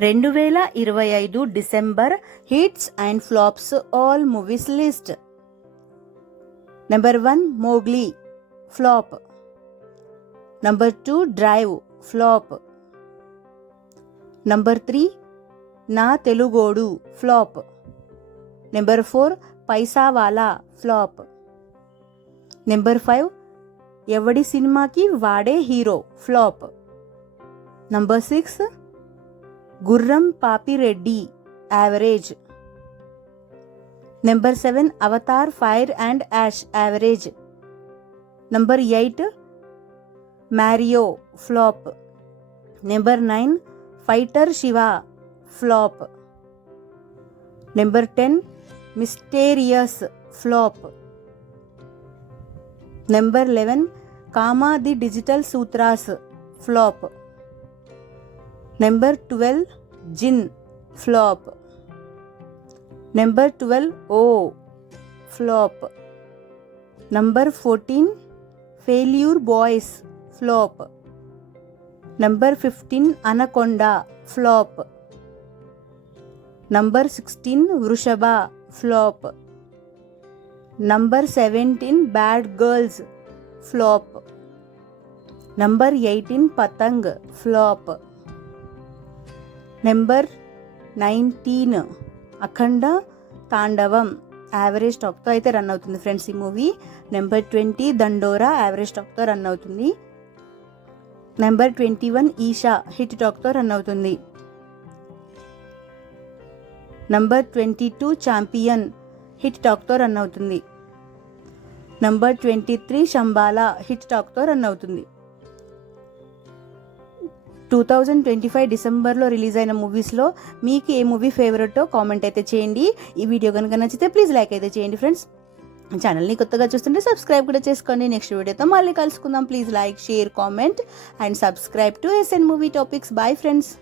2025 December hits and flops all movies list. Number 1 Mowgli flop. Number 2 Drive flop. Number 3 Naa Telugodu flop. Number 4 Paisawala flop. Number 5 Evadi Cinemaki Vaade hero flop. Number 6 Gurram Papireddy average. Number 7 Avatar fire and ash average. Number 8 Mario flop. Number 9 fighter Shiva flop. Number 10 mysterious flop. Number 11 Kama the digital Sutras flop. Number 12 Jinn flop. Number 12 oh flop. Number 14 failure boys flop. Number 15 anaconda flop. Number 16 Vrusshabha flop. Number 17 bad girls flop. Number 18 Patang flop. Number 19 Akhanda Thandavam average టాక్తో అయితే రన్ అవుతుంది ఫ్రెండ్స్ ఈ movie. Number 20 దండోరా యావరేజ్ టాక్తో రన్ అవుతుంది. నెంబర్ 21 ఈషా హిట్ టాక్తో రన్ అవుతుంది. నంబర్ 22 champion hit టాక్తో రన్ అవుతుంది. నంబర్ 23 శంబాలా హిట్ టాక్తో రన్ అవుతుంది. 2025 డిసెంబర్లో రిలీజ్ అయిన మూవీస్లో మీకు ఏ మూవీ ఫేవరెటో కామెంట్ అయితే చేయండి. ఈ వీడియో కనుక నచ్చితే ప్లీజ్ లైక్ అయితే చేయండి ఫ్రెండ్స్. ఛానల్ని కొత్తగా చూస్తుంటే సబ్స్క్రైబ్ కూడా చేసుకోండి. నెక్స్ట్ వీడియోతో మళ్ళీ కలుసుకుందాం. Please like, share, comment and subscribe to SN movie topics. Bye friends.